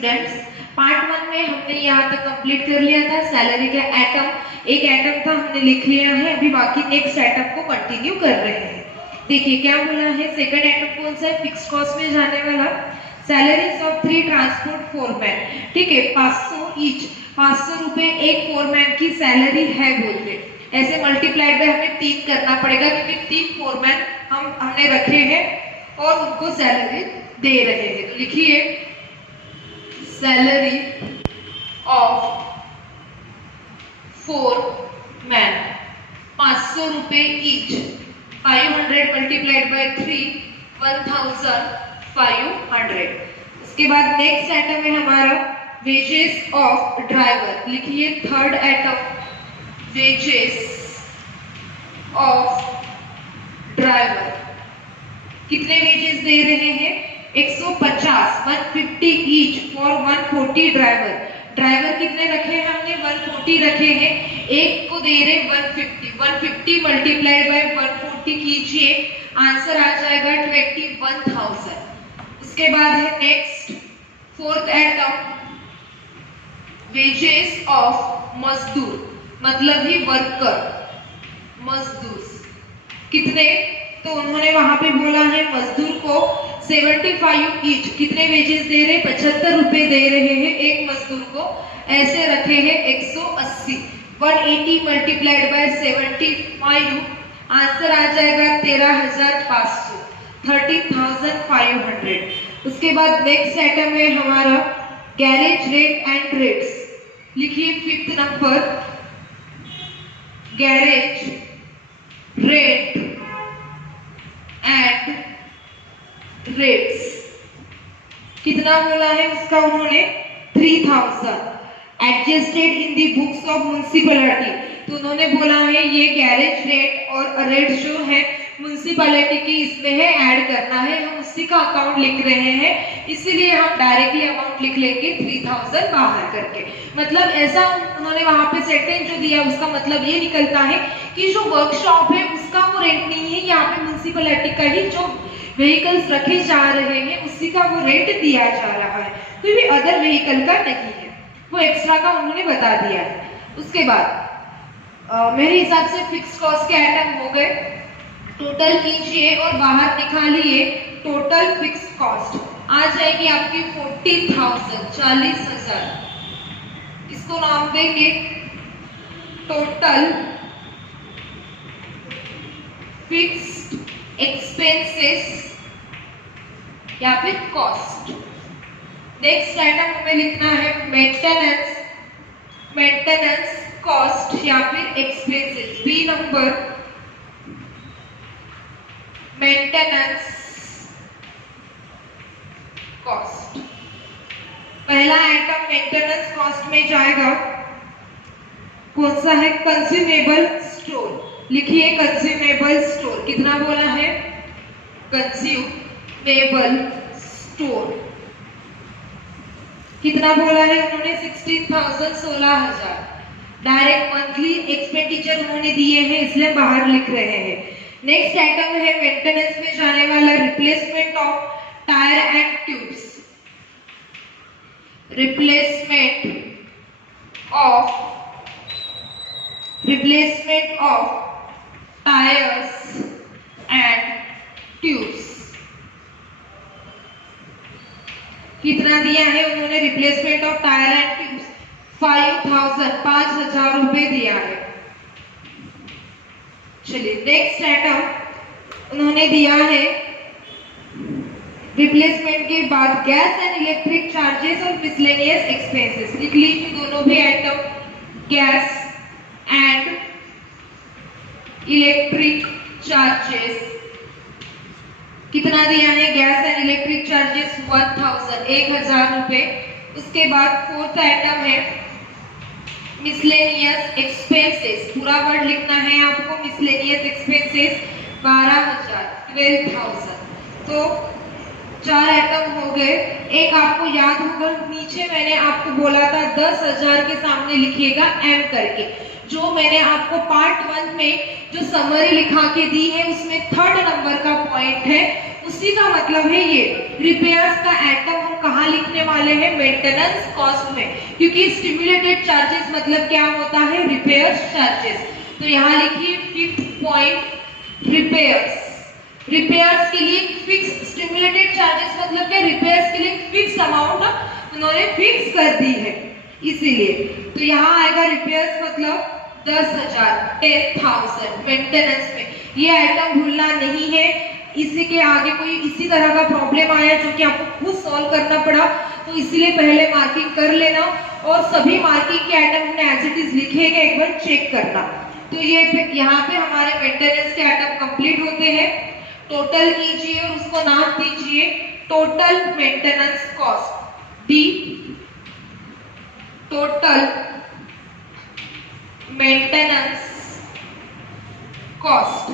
Students, part 1 में हमने यहाँ तक कंप्लीट कर लिया था सैलरी का एटम। एक एटम था, हमने लिख लिया है। अभी बाकी नेक्स्ट एटम को कंटिन्यू कर रहे हैं। देखिए क्या बोला है, सेकंड एटम कौन सा है, फिक्स्ड कॉस्ट में जाने वाला। सैलरीज ऑफ 3 ट्रांसपोर्ट फोरमैन, ठीक है, 500 ईच, 500 रुपए एक फोरमैन की सैलरी है बोलते। ऐसे मल्टीप्लाइड बाय हमें 3 करना पड़ेगा क्योंकि 3 फोरमैन हमने रखे हैं और उनको सैलरी दे रहे हैं। तो लिखिए सैलरी ऑफ 4 मैन 500 रुपए ईच, 500 मल्टीप्लाइड बाय 3, 1500। उसके बाद नेक्स्ट आइटम है हमारा वेजेस ऑफ ड्राइवर। लिखिए third item wages of driver. कितने वेजेस दे रहे हैं, 150, 150 ईच फॉर 140 ड्राइवर। ड्राइवर कितने रखे हैं हमने, 140 रखे हैं, एक को दे रहे 150, 150 मल्टीप्लाइड बाय 140 कीजिए, आंसर आ जाएगा 21,000। उसके बाद है next fourth item wages of मजदूर, मतलब ही वर्कर, मजदूर कितने, तो उन्होंने वहां पे बोला है मजदूर को 75 ईच, कितने वेजेस दे रहे, 75 रुपए दे रहे हैं एक मजदूर को, ऐसे रखे हैं 180, 180 मल्टीप्लाइड बाय 75, आंसर आ जाएगा 13,500, 13,500। उसके बाद नेक्स्ट आइटम है हमारा गैरेज रेंट एंड रेट्स। लिखिए fifth number garage rent and rates. कितना बोला है उसका उन्होंने, 3000 adjusted in the books of municipality. तो उन्होंने बोला है ये गैरेज रेट और रेट जो है म्युनिसिपैलिटी की इसमें है ऐड करना है, हम उसी का अकाउंट लिख रहे हैं, इसीलिए हम डायरेक्टली अमाउंट लिख लेंगे 3000 बाहर करके। मतलब ऐसा उन्होंने वहां पे सेंटेंस जो दिया उसका मतलब ये निकलता है कि जो वर्कशॉप है उसका वो रेंट नहीं है, यहाँ पे म्युनिसिपैलिटी का ही जो व्हीकल्स रखे जा रहे हैं उसी का वो रेंट दिया जा रहा है, कोई भी अदर व्हीकल का नहीं है, वो एक्स्ट्रा का उन्होंने बता दिया है। उसके बाद मेरे हिसाब से फिक्स कॉस्ट के आइटम हो गए, टोटल कीजिए और बाहर निकालिए टोटल फिक्स कॉस्ट आ जाएगी आपकी 40,000, 40,000। इसको नाम देंगे टोटल फिक्स्ड एक्सपेंसेस या फिर कॉस्ट। नेक्स्ट आइटम हमें लिखना है मेंटेनेंस, मेंटेनेंस कॉस्ट या फिर expenses. B number maintenance cost. पहला आइटम मेंटेनेंस कॉस्ट में जाएगा, कौन सा है, कंज्यूमेबल स्टोर। लिखिए कंज्यूमेबल स्टोर, कितना बोला है, कंज्यूमेबल स्टोर कितना बोला है उन्होंने, 16,000, 16,000। डायरेक्ट मंथली एक्सपेंडिचर उन्होंने दिए हैं इसलिए बाहर लिख रहे हैं। नेक्स्ट आइटम है मेंटेनेंस में जाने वाला replacement of tyre and tubes. Replacement of tyres and tubes कितना दिया है उन्होंने, replacement of tyre and tubes 5,000, 5,000 रुपए दिया है। चलिए नेक्स्ट आइटम उन्होंने दिया है रिप्लेसमेंट के बाद गैस एंड इलेक्ट्रिक चार्जेस और मिसलेनियस एक्सपेंसेस। लिख लीजिए दोनों भी item, gas and electric charges कितना दिया है, गैस एंड इलेक्ट्रिक चार्जेस 1000, 1000 रुपए। उसके बाद फोर्थ आइटम है मिसलेनियस एक्सपेंसेस, पूरा वर्ड लिखना है आपको, मिसलेनियस एक्सपेंसेस 12,000, 12,000। तो 4 आइटम हो गए। एक आपको याद होगा नीचे मैंने आपको बोला था 10,000 के सामने लिखिएगा एम करके, जो मैंने आपको पार्ट 1 में जो समरी लिखा के दी है उसमें थर्ड नंबर का पॉइंट है, उसी का मतलब है ये। रिपेयर्स का एटम हम कहाँ लिखने वाले हैं? मेंटेनेंस कॉस्ट में, क्योंकि स्टिमुलेटेड चार्जेस मतलब क्या होता है? Repairs charges. तो यहाँ लिखिए 5th पॉइंट रिपेयर्स। रिपेयर्स के लिए फिक्स, स्टिमुलेटेड चार्जेस मतलब क्या? रिपेयर्स के लिए फिक्स अमाउंट उन्होंने फिक्स कर दी है, इसीलिए। तो यहाँ आएगा रिपेयर्स मतलब 10,000, 10,000 मेंटेनेंस में। ये आइटम भूलना नहीं है। इसी के आगे कोई इसी तरह का प्रॉब्लम आया जो कि आपको खुद सॉल्व करना पड़ा, तो इसलिए पहले मार्किंग कर लेना और सभी मार्किंग के आइटम हमने एज इट इज लिखे हैं, एक बार चेक करना। तो ये यहाँ पे हमारे मेंटेनेंस के आइटम कंप्लीट होते हैं। टोटल कीजिए और उसको नाम दीजिए total maintenance cost. D total maintenance cost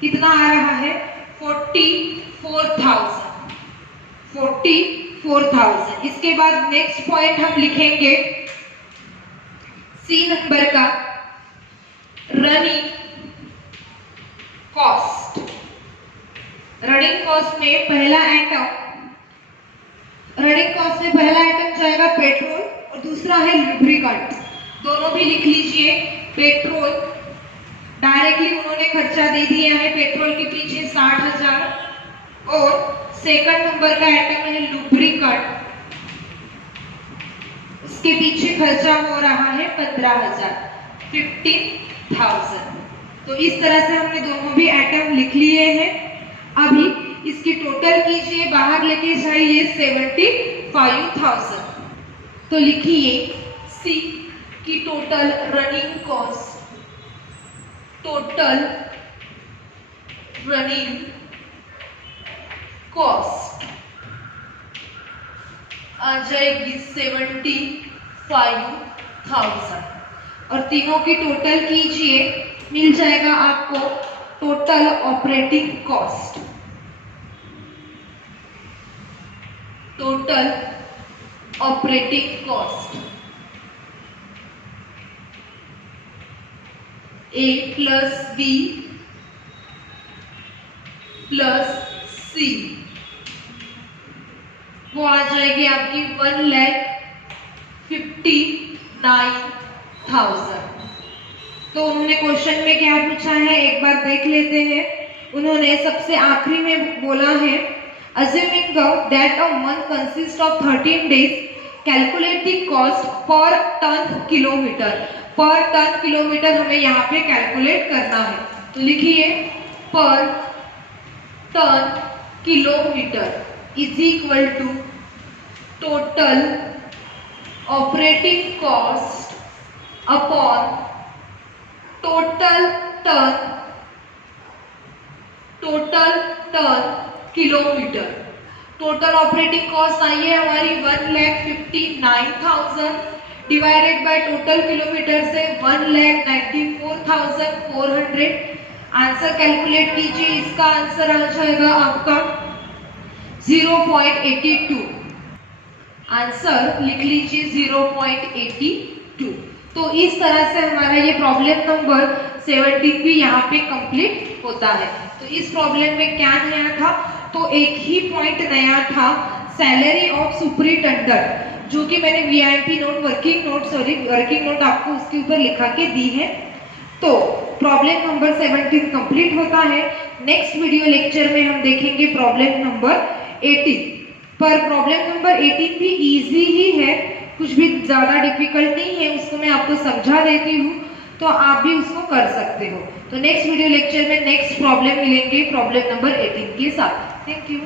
कितना आ रहा है? 44,000। 44,000। इसके बाद नेक्स्ट पॉइंट हम लिखेंगे सी नंबर का रनिंग कॉस्ट। रनिंग कॉस्ट में पहला आइटम, रनिंग कॉस्ट में पहला आइटम जाएगा पेट्रोल और दूसरा है लुब्रिकेंट। दोनों भी लिख लीजिए। पेट्रोल डायरेक्टली उन्होंने खर्चा दे दिया है पेट्रोल के पीछे 60,000 और सेकंड नंबर का आइटम है लुब्रिकेंट, उसके पीछे खर्चा हो रहा है 15,000, 15,000। तो इस तरह से हमने दोनों भी आइटम लिख लिए हैं। अभी इसकी टोटल कीजिए, बाहर लेके जाइए 75,000। तो लिखिए सी की total running cost, total running cost आ जाएगी 75,000 और तीनों की टोटल कीजिए, मिल जाएगा आपको total operating cost. Total operating cost A plus B plus C वो आ जाएगी आपकी 1,59,000। तो उन्होंने क्वेश्चन में क्या पूछा है एक बार देख लेते हैं। उन्होंने सबसे आखिरी में बोला है assuming that a month consists of 13 days, calculate the cost per ton kilometer। Per ton kilometer हमें यहाँ पे कैलकुलेट करना है, तो लिखिए per ton kilometer is equal to total operating cost upon total ton kilometer. Total operating cost आई है हमारी 1,59,000 डिवाइडेड बाय टोटल किलोमीटर से 1,94,400। आंसर कैलकुलेट कीजिए, इसका आंसर आ जाएगा आपका 0.82। आंसर लिख लीजिए 0.82। तो इस तरह से हमारा ये प्रॉब्लम नंबर 17 भी यहाँ पे कंप्लीट होता है। तो इस प्रॉब्लम में क्या नया था? तो एक ही पॉइंट नया था, सैलरी ऑफ सुपरिटेंडेंट, जो कि मैंने वीआईपी नोट वर्किंग नोट आपको उसके ऊपर लिखा के दी है। तो प्रॉब्लम नंबर 17 कंप्लीट होता है। नेक्स्ट वीडियो लेक्चर में हम देखेंगे प्रॉब्लम नंबर 18। पर प्रॉब्लम नंबर 18 भी इजी ही है, कुछ भी ज्यादा डिफिकल्ट नहीं है, उसको मैं आपको समझा देती हूँ, तो आप भी उसको कर सकते हो। तो नेक्स्ट वीडियो लेक्चर में नेक्स्ट प्रॉब्लम मिलेंगे प्रॉब्लम नंबर 18 के साथ। Thank you.